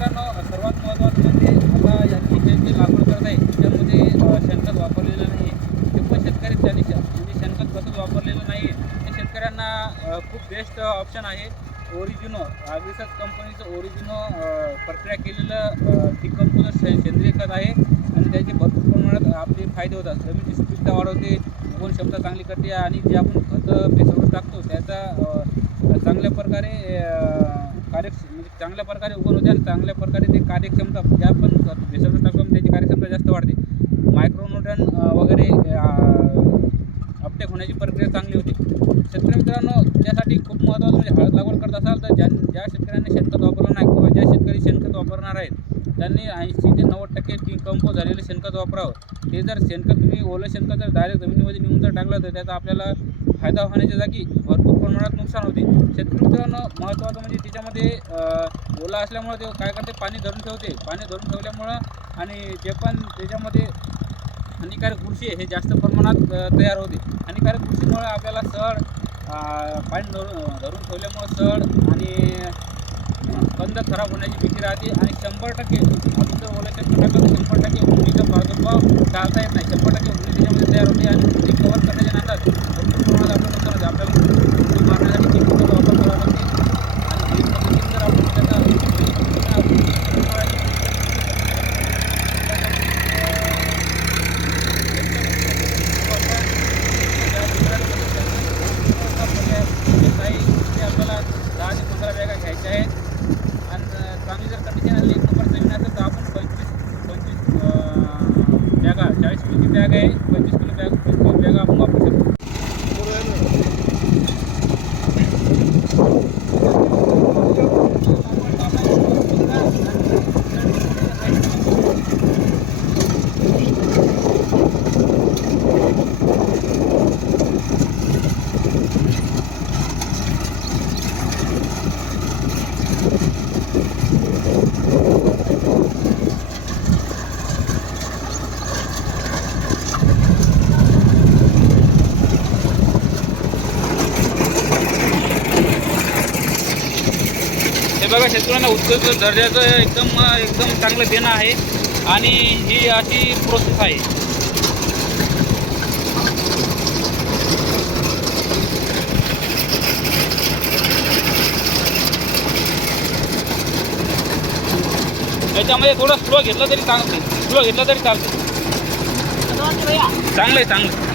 मित्रांनो, सर्वात महत्त्वाचं म्हणजे आता यांनी हे जे लागवड करत आहे त्याच्यामध्ये शेणखत वापरलेलं नाही आहे. जे पण शेतकरी त्यांनी म्हणजे शेणखत कसं वापरलेलं नाही आहे ते शेतकऱ्यांना खूप बेस्ट ऑप्शन आहे. ओरिजिनो ॲग्रिसर्च कंपनीचं ओरिजिनो प्रक्रिया केलेलं डिकम्पोजर सेंद्रिय खत आहे आणि त्याचे भरपूर प्रमाणात आपले फायदे होतात. जमिनीची सुपीकता वाढवते, उगवण क्षमता चांगली करते आणि जे आपण खतं बेसळून टाकतो त्याचा चांगल्या प्रकारे म्हणजे चांगल्या प्रकारे उगवण होते आणि चांगल्या प्रकारे ते कार्यक्षमता ज्या आपण बेसळून टाकतो त्याची कार्यक्षमता जास्त वाढते. मायक्रोन्यूट्रन वगैरे अपटेक होण्याची प्रक्रिया चांगली होती. शेतकरी मित्रांनो, त्यासाठी खूप महत्त्वाचं म्हणजे हळद लागवड करत असाल तर ज्या शेतकऱ्यांनी शेणखत वापरलं नाही किंवा ज्या शेतकरी शेणखत वापरणार आहेत त्यांनी 80 ते 90% डिकम्पोज झालेलं शेणखत वापरावं. ते जर शेणखत तुम्ही ओलं शेणखत जर डायरेक्ट जमिनीमध्ये नेऊन जर टाकलं तर त्याचा आपल्याला फायदा होण्याच्या जागी भरपूर प्रमाणात नुकसान होते. शेतकरी मित्रांनो, महत्त्वाचं म्हणजे त्याच्यामध्ये ओला असल्यामुळे ते काय करते, पाणी धरून ठेवते. पाणी धरून ठेवल्यामुळं आणि जे पण त्याच्यामध्ये हानिकारक बुरशी हे जास्त प्रमाणात तयार होते. हानिकारक बुरशीमुळे आपल्याला सड, पाणी धरून ठेवल्यामुळं सड आणि कंद खराब होण्याची भीती राहते आणि 100% आपण जर ओलं शेणखत टाकलं तर 100% उन्नीचा प्रादुर्भाव टाळता येत नाही. 100% उन्नी त्याच्यामध्ये तयार होते आणि उन्नी कव्हर करण्याच्या नादात भरपूर प्रमाणात आपलं नुकसान होते. आपल्याला उन्नी मारण्यासाठी टेक्निकल वापर करावा लागते आणि एक पद्धतीने जर आपण त्याचा आपल्याला 10 ते 15 बॅगा घ्यायच्या आहेत आणि चांगली जर कंडिशन आली 1 नंबर जमीन असेल तर आपण 25 बॅगा, 40 किलोची बॅग आहे, 25 किलो बॅगा आपण वापरू शकतो. हे बघा, शेतकऱ्यांना उत्कृष्ट दर्जाचं एकदम चांगलं देणं आहे आणि ही अशी प्रोसेस आहे. याच्यामध्ये थोडं स्लो घेतलं तरी चालतं. चांगलं आहे.